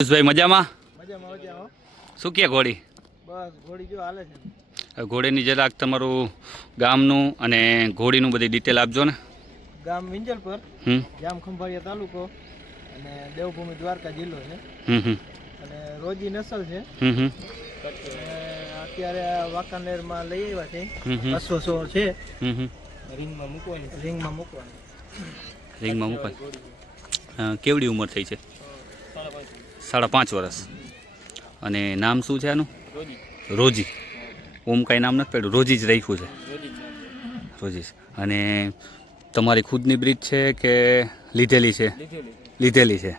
ભાઈ મજામાં મજામાં મજામાં. શું કે ઘોડી બસ ઘોડી જો હાલે છે. ઘોડીની જરાક તમારું ગામનું અને ઘોડીનું બધી ડિટેલ આપજો ને. ગામ વિંજલપર, જામ ખંભાળિયા તાલુકો અને દેવભૂમિ દ્વારકા જિલ્લો છે. અને રોજી નસલ છે. અત્યારે વાંકાનેરમાં લઈ આવ્યા છે. 200 છે. રિંગમાં મૂકવાની. કેવડી ઉંમર થઈ છે? 5.5 વર્ષ. અને નામ શું છે આનું? રોજી. ઓમ કાંઈ નામ નથી પડ્યું, રોજી જ રાખ્યું છે. રોજી. અને તમારી ખુદની બ્રીજ છે કે લીધેલી છે? લીધેલી છે.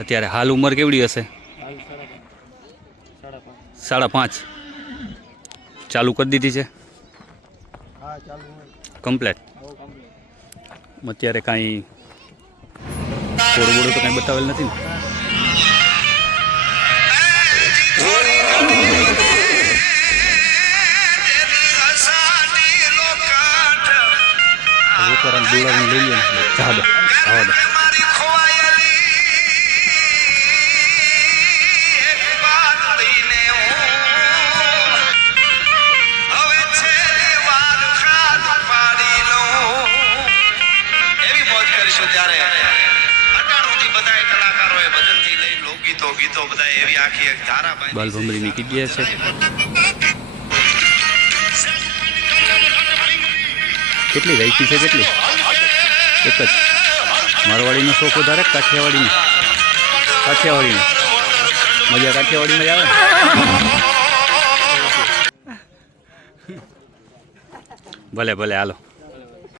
અત્યારે હાલ ઉંમર કેવડી હશે? 5.5. ચાલુ કરી દીધી છે? કમ્પ્લેટ. અત્યારે કાંઈ થોડું બોડું તો કાંઈ બતાવેલ નથી ને? લઈ લે જવા દો. બાલભમરીની કીધી છે. કેટલી રાખી છે? કેટલી? એક જ. મારવાડીનો શોખ વધારે કાઠિયાવાડીનો? કાઠિયાવાડીનો મજા કાઠિયાવાડીમાં જ આવે. ભલે ભલે હાલો.